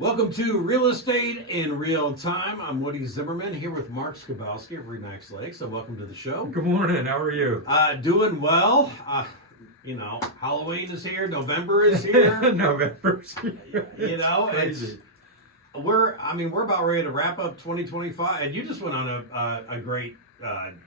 Welcome to Real Estate in Real Time. I'm Woody Zimmerman here with Mark Skabowski of Remax Lake. So welcome to the show. Good morning. How are you? Doing well. Halloween is here. November is here. November's here. Crazy. We're about ready to wrap up 2025, and you just went on a great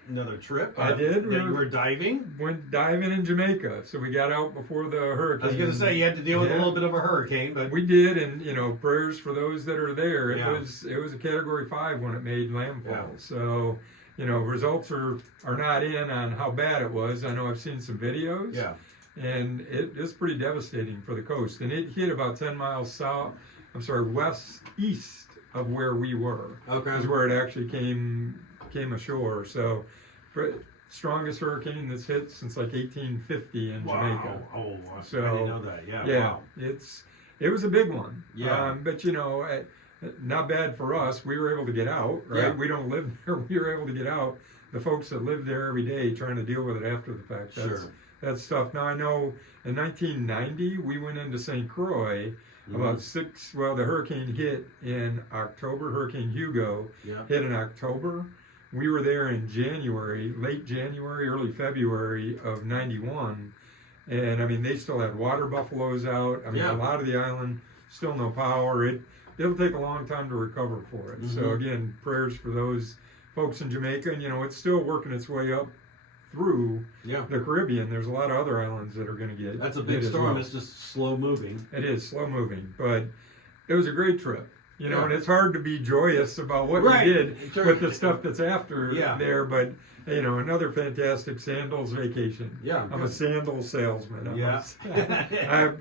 another trip. I did. You were diving. Went diving in Jamaica, so we got out before the hurricane. I was going to say you had to deal with a little bit of a hurricane, but we did, and prayers for those that are there. Yeah. It was a Category 5 when it made landfall. Yeah. So, results are not in on how bad it was. I know I've seen some videos. Yeah. And it's pretty devastating for the coast, and it hit about 10 miles east of where we were. Okay. Is where it actually came ashore. So, strongest hurricane that's hit since like 1850 in Jamaica. Oh, So, I didn't know that. Yeah. Yeah, Wow. it was a big one. Yeah. But not bad for us. We were able to get out. Right. Yeah. We don't live there. We were able to get out. The folks that live there every day trying to deal with it after the fact. That's tough. Now I know in 1990 we went into St. Croix. The hurricane hit in October. Hurricane Hugo hit in October. We were there in January, late January, early February of 91. And they still had water buffaloes out. A lot of the island still no power. It'll take a long time to recover for it. So again, prayers for those folks in Jamaica. And it's still working its way up through the Caribbean. There's a lot of other islands that are going to get. That's a big storm. It's just slow moving. It is slow moving, but it was a great trip. And it's hard to be joyous about what you did with the stuff that's after there. But another fantastic sandals vacation. Yeah, I'm a sandal salesman. I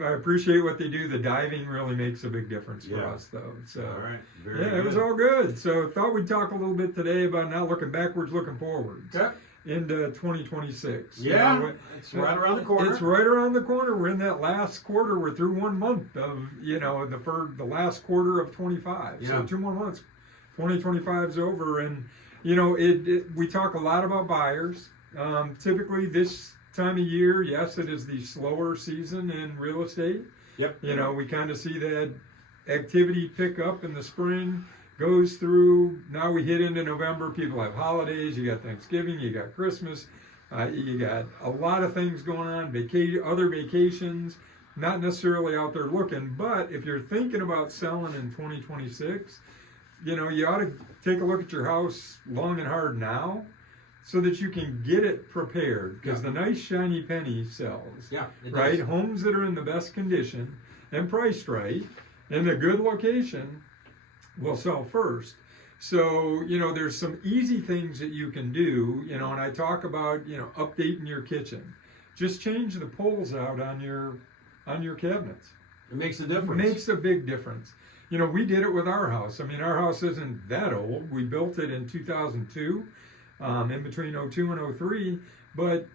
I appreciate what they do. The diving really makes a big difference for us, though. So all right, very good. It was all good. So thought we'd talk a little bit today about not looking backwards, looking forwards. Okay. Into 2026. It's right around the corner. It's right around the corner. We're in that last quarter. We're through 1 month of, the last quarter of 25. Yeah. So 2 more months. 2025 is over. And, we talk a lot about buyers. Typically this time of year, yes, it is the slower season in real estate. Yep. We kind of see that activity pick up in the spring. Goes through, now we hit into November, people have holidays, you got Thanksgiving, you got Christmas, you got a lot of things going on, other vacations, not necessarily out there looking, but if you're thinking about selling in 2026, you ought to take a look at your house long and hard now so that you can get it prepared, because the nice shiny penny sells, right? Does. Homes that are in the best condition and priced right, in a good location, will sell first. So, there's some easy things that you can do, and I talk about, updating your kitchen. Just change the pulls out on your cabinets. It makes a difference. It makes a big difference. We did it with our house. Our house isn't that old. We built it in 2002, in between 02 and 03, but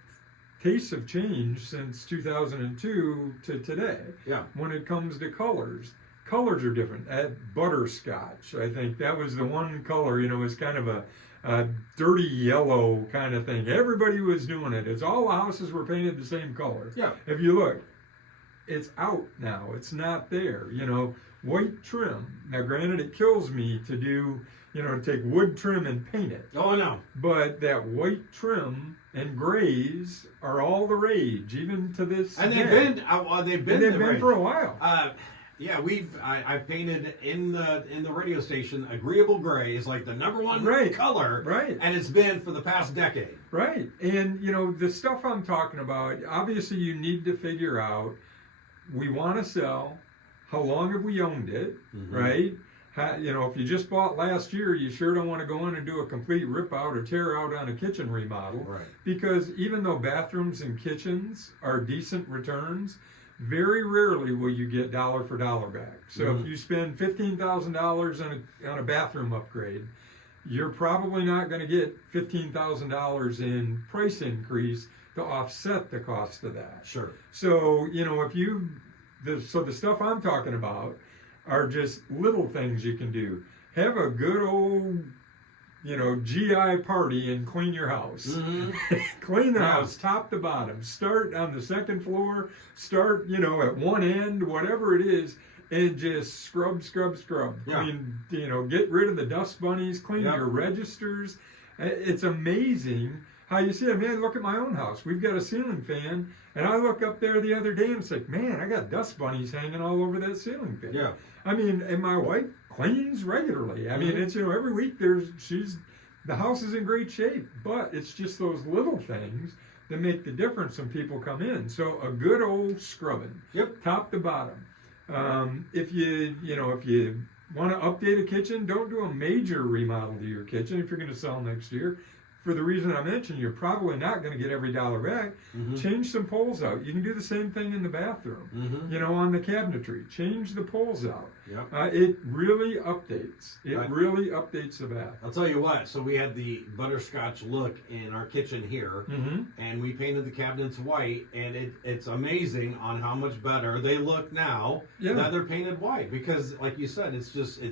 tastes have changed since 2002 to today. Yeah. When it comes to colors. Colors are different. Butterscotch, I think that was the one color, was kind of a dirty yellow kind of thing. Everybody was doing it. It's all the houses were painted the same color. Yeah. If you look, it's out now. It's not there. White trim. Now, granted, it kills me to do, to take wood trim and paint it. Oh, I know. But that white trim and grays are all the rage, even to this. And they've been for a while. Yeah, I painted in the radio station. Agreeable gray is like the number one color, right? And it's been for the past decade, right? And the stuff I'm talking about. Obviously, you need to figure out. We want to sell. How long have we owned it, right? If you just bought last year, you sure don't want to go in and do a complete rip out or tear out on a kitchen remodel, right? Because even though bathrooms and kitchens are decent returns, very rarely will you get dollar for dollar back. So if you spend $15,000 on a bathroom upgrade, you're probably not going to get $15,000 in price increase to offset the cost of that. Sure. So, the stuff I'm talking about are just little things you can do. Have a good old, GI party and clean your house. Clean the house top to bottom. Start on the second floor. Start, at one end, whatever it is, and just scrub. Yeah. Clean, get rid of the dust bunnies, clean Yep. your registers. It's amazing how you see it. Man, look at my own house. We've got a ceiling fan, and I look up there the other day and it's like, man, I got dust bunnies hanging all over that ceiling fan. Yeah. I mean, and my wife cleans regularly. I mean, Mhm. it's every week the house is in great shape, but it's just those little things that make the difference when people come in. So a good old scrubbing, Yep. top to bottom. If you want to update a kitchen, don't do a major remodel to your kitchen if you're going to sell next year. For the reason I mentioned, you're probably not going to get every dollar back. Mhm. Change some poles out. You can do the same thing in the bathroom. Mhm. On the cabinetry, change the poles out. Yep. It really updates. It Right. really updates the bath. I'll tell you what. So we had the butterscotch look in our kitchen here, Mm-hmm. and we painted the cabinets white, and it's amazing on how much better they look now Yeah. that they're painted white. Because, like you said, it's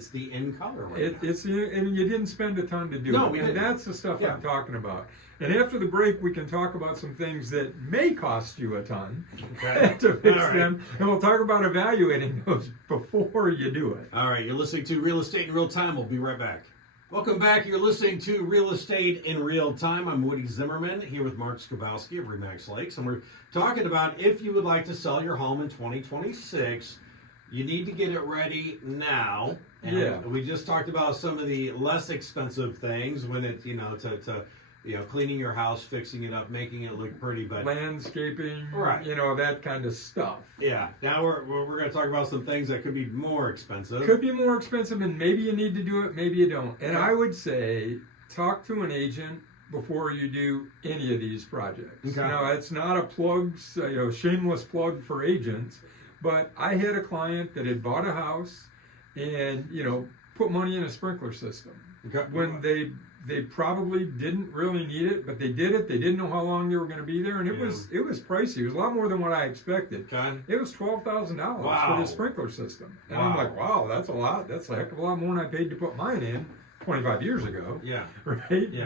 the in color right now. And you didn't spend a ton to do No, it. we And didn't. that's the stuff Yeah. I'm talking about. And after the break, we can talk about some things that may cost you a ton Okay. to fix All right. them, and we'll talk about evaluating those before you do it. All right, you're listening to Real Estate in Real Time. We'll be right back. Welcome back. You're listening to Real Estate in Real Time. I'm Woody Zimmerman here with Mark Skabowski of Remax Lakes, and we're talking about if you would like to sell your home in 2026, you need to get it ready now. And Yeah. we just talked about some of the less expensive things when it, cleaning your house, fixing it up, making it look pretty, but Landscaping, Right. That kind of stuff. yeah. Now we're going to talk about some things that could be more expensive. Could be more expensive, and maybe you need to do it, maybe you don't. And I would say talk to an agent before you do any of these projects. Okay. Now, it's not a plug, shameless plug for agents, but I had a client that had bought a house and, put money in a sprinkler system. Okay. When they probably didn't really need it, but they did it. They didn't know how long they were going to be there, and it Yeah. was pricey. It was a lot more than what I expected. Okay. It was $12,000 Wow. for the sprinkler system, and Wow. I'm like, wow, that's a lot. That's a heck of a lot more than I paid to put mine in 25 years ago, Yeah. right? Yeah.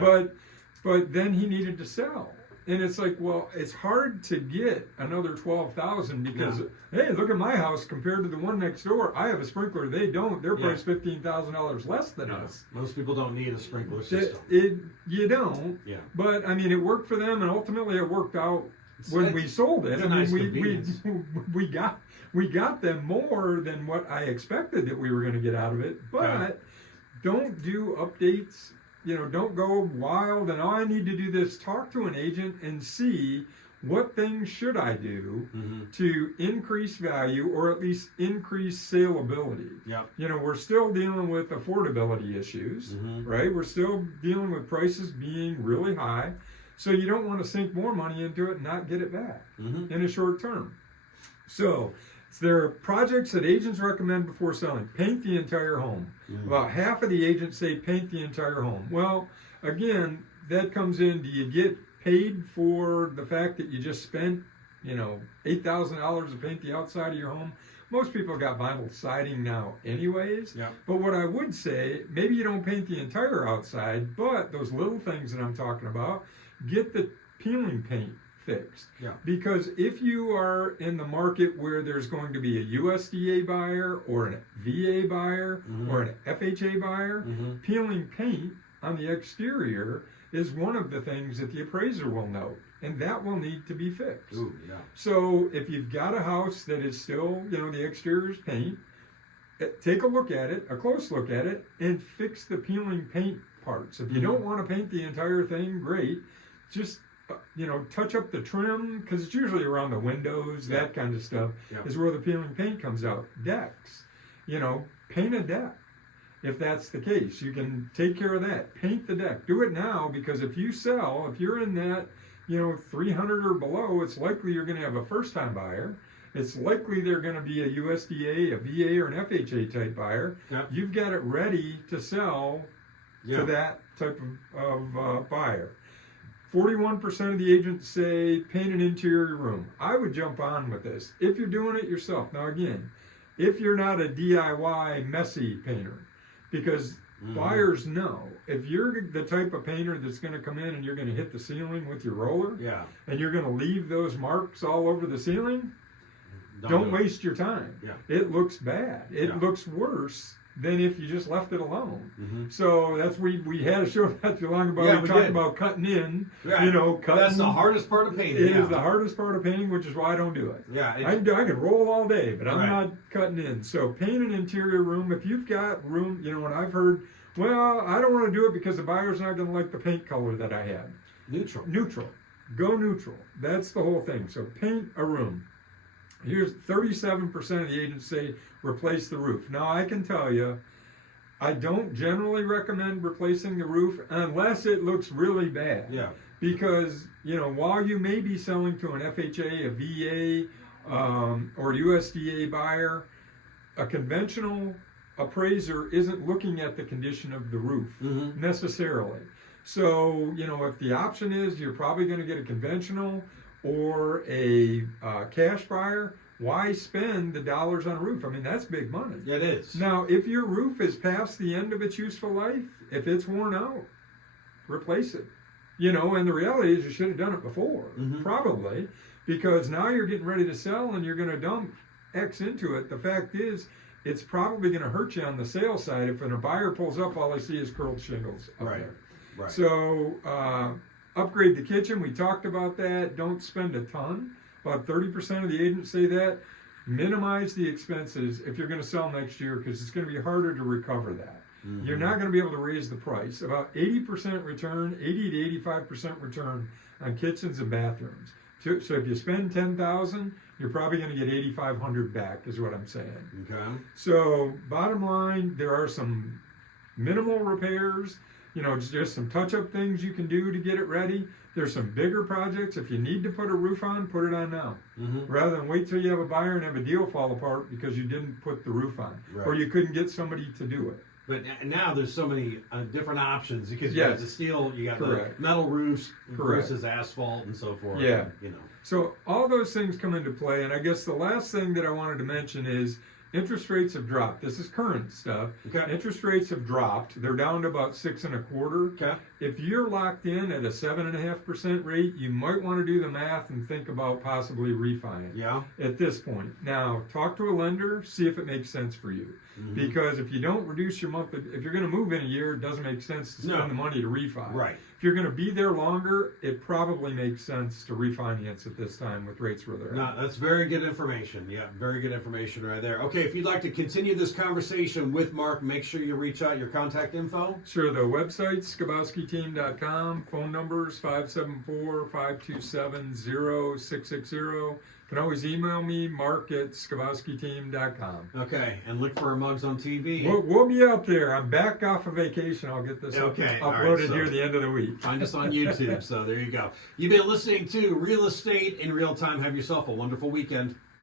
But then he needed to sell, and it's like, well, it's hard to get another 12,000 because hey, look at my house compared to the one next door. I have a sprinkler, they don't. They're priced $15,000 less than us. Most people don't need a sprinkler system. You don't. Yeah. But I mean, it worked for them, and ultimately, it worked out when It's- we sold it. it's a I mean, nice we convenience. we got them more than what I expected that we were going to get out of it. But Okay. don't do updates. Don't go wild and I need to do this. Talk to an agent and see what things should I do Mm-hmm. to increase value or at least increase saleability. Yep. We're still dealing with affordability issues, Mhm. right? We're still dealing with prices being really high. So you don't want to sink more money into it and not get it back Mm-hmm. in a short term. So there are projects that agents recommend before selling. Paint the entire home. Mhm. About half of the agents say paint the entire home. Well, again, that comes in, do you get paid for the fact that you just spent, $8,000 to paint the outside of your home? Most people got vinyl siding now anyways. Yep. But what I would say, maybe you don't paint the entire outside, but those little things that I'm talking about, get the peeling paint fixed. Yeah. Because if you are in the market where there's going to be a USDA buyer or an VA buyer Mhm. or an FHA buyer, Mhm. peeling paint on the exterior is one of the things that the appraiser will note, and that will need to be fixed. Ooh, yeah. So if you've got a house that is still, the exterior is paint, take a look at it, a close look at it, and fix the peeling paint parts. If you don't want to paint the entire thing, great. Just touch up the trim, because it's usually around the windows, that kind of stuff, Yeah. is where the peeling paint comes out. Decks, paint a deck. If that's the case, you can take care of that. Paint the deck. Do it now, because if you're in that, 300 or below, it's likely you're going to have a first-time buyer. It's likely they're going to be a USDA, a VA, or an FHA type buyer. Yeah. You've got it ready to sell Yeah. to that type of buyer. 41% of the agents say paint an interior room. I would jump on with this if you're doing it yourself. Now again, if you're not a DIY messy painter, because Mhm. buyers know if you're the type of painter that's going to come in and you're going to hit the ceiling with your roller Yeah. and you're going to leave those marks all over the ceiling, Don't waste your time. Yeah. It looks bad. It Yeah. looks worse than if you just left it alone. Mm-hmm. So that's we had a show not too long about. Yeah, we we talked did. about cutting in. Right. You know, cutting. That's the hardest part of painting. It yeah. is the hardest part of painting, which is why I don't do it. Yeah. I can roll all day, but I'm Right. not cutting in. So paint an interior room. If you've got room, you know, when I've heard, well, I don't want to do it because the buyer's not going to like the paint color that I had. Neutral. Neutral. Go neutral. That's the whole thing. So paint a room. Here's 37% of the agents say replace the roof. Now I can tell you, I don't generally recommend replacing the roof unless it looks really bad. Yeah. Because, you know, while you may be selling to an FHA, a VA, or USDA buyer, a conventional appraiser isn't looking at the condition of the roof Mm-hmm. necessarily. So, you know, if the option is you're probably going to get a conventional or a cash buyer, why spend the dollars on a roof? I mean, that's big money. It is. Now, if your roof is past the end of its useful life, if it's worn out, replace it. You know, and the reality is you should have done it before, Mhm. probably, because now you're getting ready to sell and you're going to dump X into it. The fact is, it's probably going to hurt you on the sales side if when a buyer pulls up, all they see is curled shingles up Right. there. Right. So, upgrade the kitchen. We talked about that. Don't spend a ton. About 30% of the agents say that. Minimize the expenses if you're going to sell next year because it's going to be harder to recover that. Mhm. You're not going to be able to raise the price. About 80% return, 80 to 85% return on kitchens and bathrooms. So if you spend $10,000, you're probably going to get $8,500 back, is what I'm saying. Okay. So bottom line, there are some minimal repairs. You know, just some touch-up things you can do to get it ready. There's some bigger projects. If you need to put a roof on, put it on now. Mm-hmm. Rather than wait till you have a buyer and have a deal fall apart because you didn't put the roof on. Right. Or you couldn't get somebody to do it. But now there's so many different options because you got Yes. the steel, you got Correct. the metal roofs Correct. versus asphalt and so forth. Yeah. And, you know. So all those things come into play, and I guess the last thing that I wanted to mention is interest rates have dropped. This is current stuff. Okay. Interest rates have dropped. They're down to about 6.25. Okay. If you're locked in at a 7.5% rate, you might want to do the math and think about possibly refining Yeah. at this point. Now, talk to a lender, see if it makes sense for you. Mhm. Because if you don't reduce your monthly, if you're going to move in a year, it doesn't make sense to spend No. the money to refi. Right. If you're going to be there longer, it probably makes sense to refinance at this time with rates where they're No, at. that's very good information. Yeah, very good information right there. Okay, if you'd like to continue this conversation with Mark, make sure you reach out your contact info. Sure, the website, skabowskiteam.com, phone numbers 574-527-0660. You can always email me, mark@skabowskiteam.com. Okay, and look for our mugs on TV. We'll be out there. I'm back off of vacation. I'll get this Okay, all right, uploaded so- here at the end of the week. Find us on YouTube. So there you go. You've been listening to Real Estate in Real Time. Have yourself a wonderful weekend.